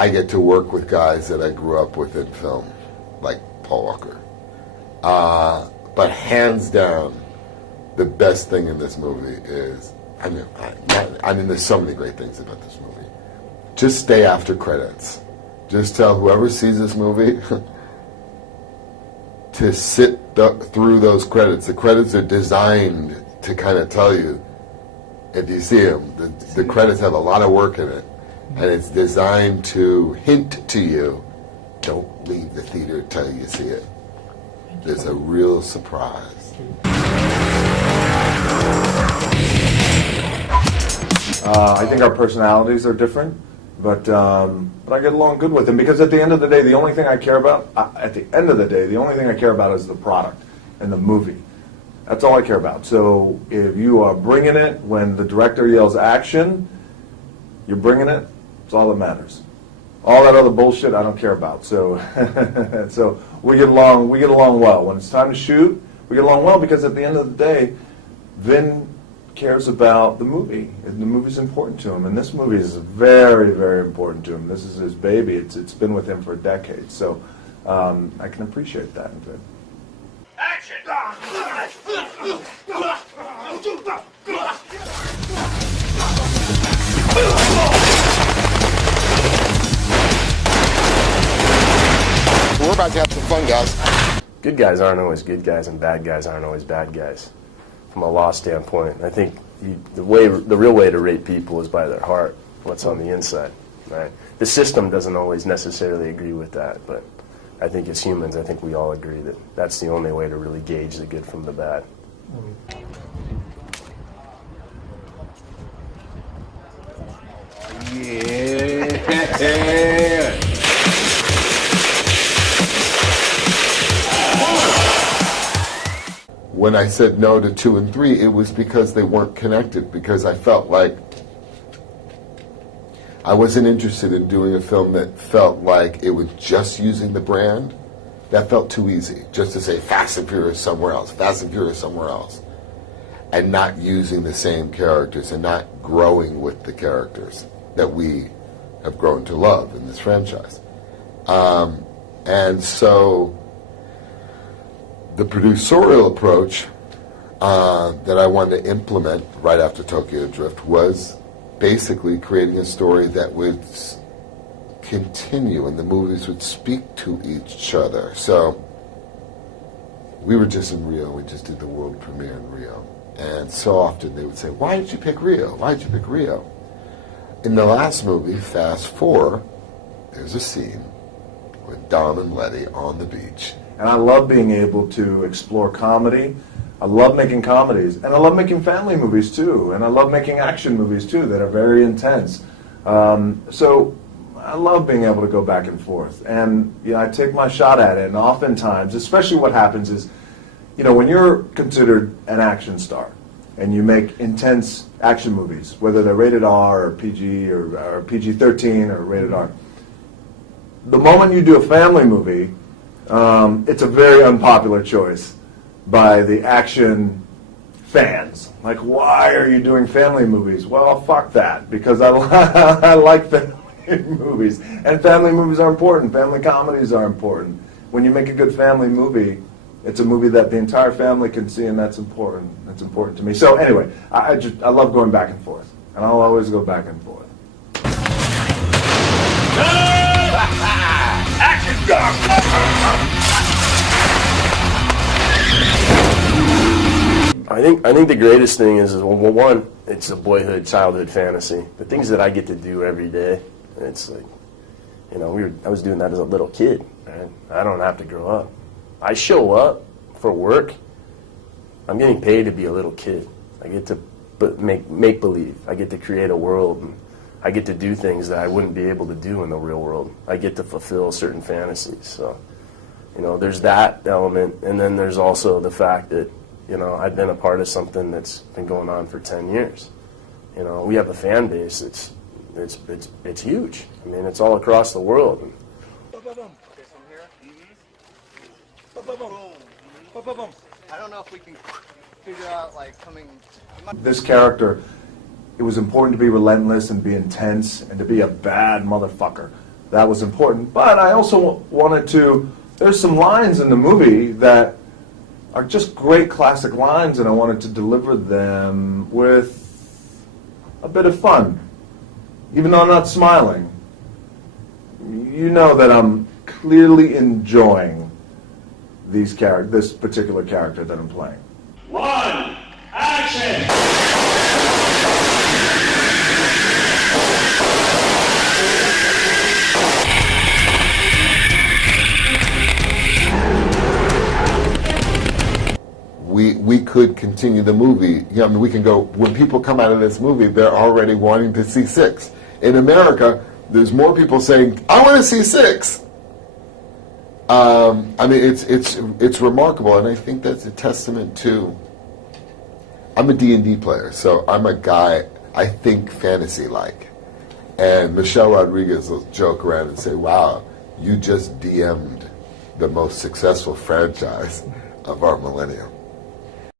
I get to work with guys that I grew up with in film, like Paul Walker. But hands down, the best thing in this movie is, I mean, there's so many great things about this movie. Just stay after credits. Just tell whoever sees this movie to sit through those credits. The credits are designed to kind of tell you, if you see them, the credits have a lot of work in it. And it's designed to hint to you, don't leave the theater until you see it. There's a real surprise. I think our personalities are different, but I get along good with him because at the end of the day, the only thing I care about, is the product and the movie. That's all I care about. So if you are bringing it when the director yells action, you're bringing it. It's all that matters. All that other bullshit I don't care about. So, so we get along well. When it's time to shoot, we get along well because at the end of the day, Vin cares about the movie. And the movie's important to him, and this movie is very, very important to him. This is his baby. It's been with him for decades. So I can appreciate that in Vin. Action! We're about to have some fun, guys. Good guys aren't always good guys, and bad guys aren't always bad guys. From a law standpoint, I think the real way to rate people is by their heart, what's on the inside. Right? The system doesn't always necessarily agree with that, but I think as humans, I think we all agree that that's the only way to really gauge the good from the bad. Yeah. When I said no to 2 and 3, it was because they weren't connected, because I felt like I wasn't interested in doing a film that felt like it was just using the brand. That felt too easy, just to say Fast and Furious somewhere else, Fast and Furious somewhere else, and not using the same characters and not growing with the characters that we have grown to love in this franchise. And so the producerial approach that I wanted to implement right after Tokyo Drift was basically creating a story that would continue and the movies would speak to each other. So we were just in Rio. We just did the world premiere in Rio. And so often they would say, why did you pick Rio? Why did you pick Rio? In the last movie, Fast 4, there's a scene with Dom and Letty on the beach. And I love being able to explore comedy. I love making comedies. And I love making family movies, too. And I love making action movies, too, that are very intense. So I love being able to go back and forth. And I take my shot at it. And oftentimes, especially what happens is, when you're considered an action star and you make intense action movies, whether they're rated R or PG or PG-13 or rated R, the moment you do a family movie, it's a very unpopular choice by the action fans. Like, why are you doing family movies? Well, fuck that, because I like family movies. And family movies are important. Family comedies are important. When you make a good family movie, it's a movie that the entire family can see, and that's important. That's important to me. So anyway, I love going back and forth, and I'll always go back and forth. Action, dog! I think the greatest thing is well, one, it's a boyhood, childhood fantasy. The things that I get to do every day, it's like, I was doing that as a little kid. Right? I don't have to grow up. I show up for work. I'm getting paid to be a little kid. I get to make believe. I get to create a world. And I get to do things that I wouldn't be able to do in the real world. I get to fulfill certain fantasies. So, there's that element, and then there's also the fact that I've been a part of something that's been going on for 10 years. We have a fan base. It's huge. I mean, it's all across the world. I don't know if we can figure out, coming... This character, it was important to be relentless and be intense and to be a bad motherfucker. that was important. But I also wanted to, there's some lines in the movie that are just great classic lines, and I wanted to deliver them with a bit of fun. Even though I'm not smiling, you know that I'm clearly enjoying this particular character that I'm playing. One, action! We could continue the movie. I mean, we can go, when people come out of this movie, they're already wanting to see 6. In America, there's more people saying, I want to see 6. I mean, it's remarkable, and I think that's a testament to, I'm a D&D player, so I'm a guy, I think fantasy-like. And Michelle Rodriguez will joke around and say, wow, you just DM'd the most successful franchise of our millennium.